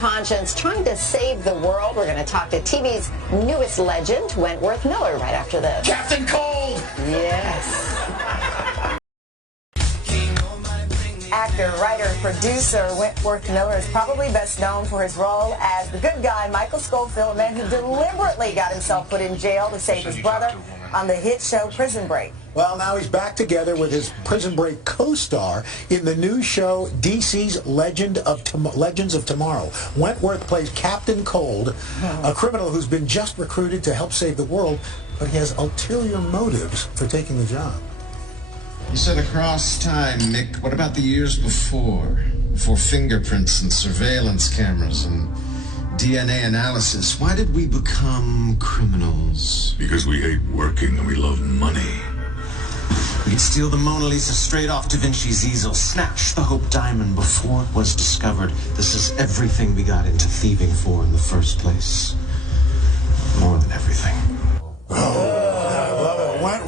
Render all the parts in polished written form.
Conscience trying to save the world. We're going to talk to TV's newest legend, Wentworth Miller, right after this. Captain Cold! Yes. Actor, writer, producer Wentworth Miller is probably best known for his role as the good guy, Michael Scofield, a man who deliberately got himself put in jail to save his brother on the hit show Prison Break. Well, now he's back together with his Prison Break co-star in the new show DC's Legends of Tomorrow. Wentworth plays Captain Cold, a criminal who's been just recruited to help save the world, but he has ulterior motives for taking the job. You said across time, Mick. What about the years before? Before fingerprints and surveillance cameras and DNA analysis? Why did we become criminals? Because we hate working and we love money. We could steal the Mona Lisa straight off Da Vinci's easel, snatch the Hope Diamond before it was discovered. This is everything we got into thieving for in the first place. More than everything.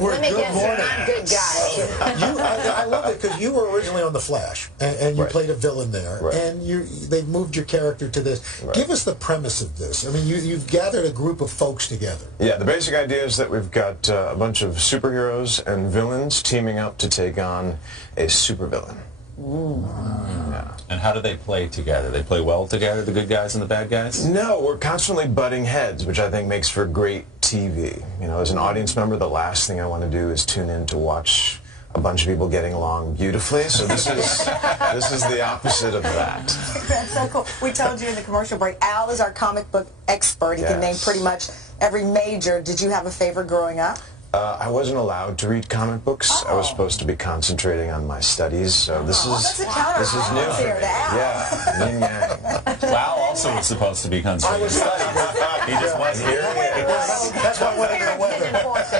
Let me guess, you're not good guy. I love it because you were originally on The Flash, and you played a villain there, and they've moved your character to this. Give us the premise of this. I mean, you've gathered a group of folks together. Yeah, the basic idea is that we've got a bunch of superheroes and villains teaming up to take on a supervillain. Yeah. And how do they play together? They play well together, the good guys and the bad guys? No, we're constantly butting heads, which I think makes for great TV. You know, as an audience member, the last thing I want to do is tune in to watch a bunch of people getting along beautifully. So this is the opposite of that. That's so cool. We told you in the commercial break, Al is our comic book expert. He can name pretty much every major. Did you have a favorite growing up? I wasn't allowed to read comic books. I was supposed to be concentrating on my studies. So this is new for me. Yeah, yin yang. Val also was supposed to be concentrating on studies. He just wasn't here. That's why I wanted to know whether.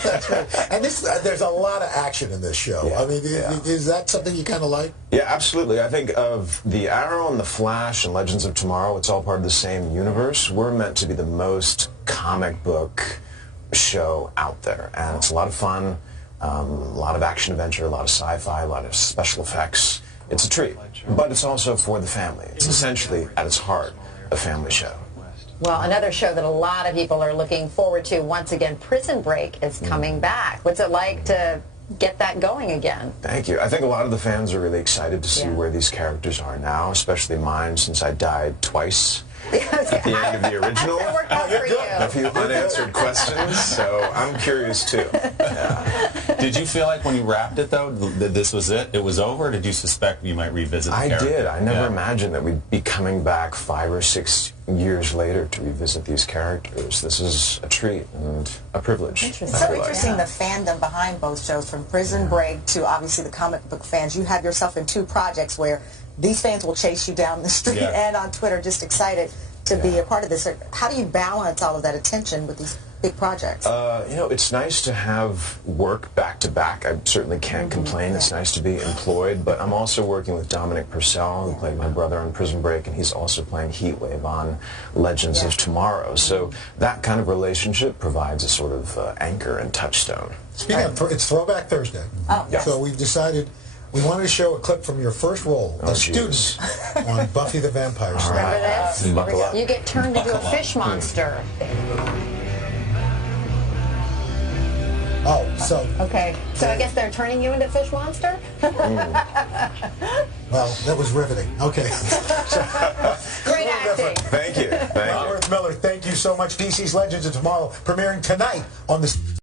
That's right. And there's a lot of action in this show. I mean, is that something you kind of like? Yeah, absolutely. I think of the Arrow and the Flash and Legends of Tomorrow, it's all part of the same universe. We're meant to be the most comic book show out there, and it's a lot of fun, a lot of action adventure, a lot of sci-fi, a lot of special effects. It's a treat, but it's also for the family. It's essentially, at its heart, a family show. Well, another show that a lot of people are looking forward to, once again, Prison Break is coming back. What's it like to get that going again? Thank you. I think a lot of the fans are really excited to see where these characters are now, especially mine, since I died twice at the end of the original. A few unanswered questions, so I'm curious too. Yeah. Did you feel like when you wrapped it, though, that this was it? It was over? Or did you suspect you might revisit the character? I did. I never imagined that we'd be coming back 5 or 6 years later to revisit these characters. This is a treat and a privilege. It's so interesting, the fandom behind both shows, from Prison Break to obviously the comic book fans. You have yourself in 2 projects where these fans will chase you down the street and on Twitter, just excited to be a part of this. How do you balance all of that attention with these big projects? You know, it's nice to have work back to back. I certainly can't complain. It's nice to be employed, but I'm also working with Dominic Purcell, who played my brother on Prison Break, and he's also playing Heatwave on Legends of Tomorrow. So that kind of relationship provides a sort of anchor and touchstone. Speaking of, it's Throwback Thursday. So we've decided we wanted to show a clip from your first role, a student on Buffy the Vampire Slayer. Remember this? Buckle up. You get turned into a fish monster. Oh, so... Okay, so I guess they're turning you into fish monster? Well, that was riveting. Okay. Great acting. Thank you. Thank you. Wentworth Miller, thank you so much. DC's Legends of Tomorrow, premiering tonight on the...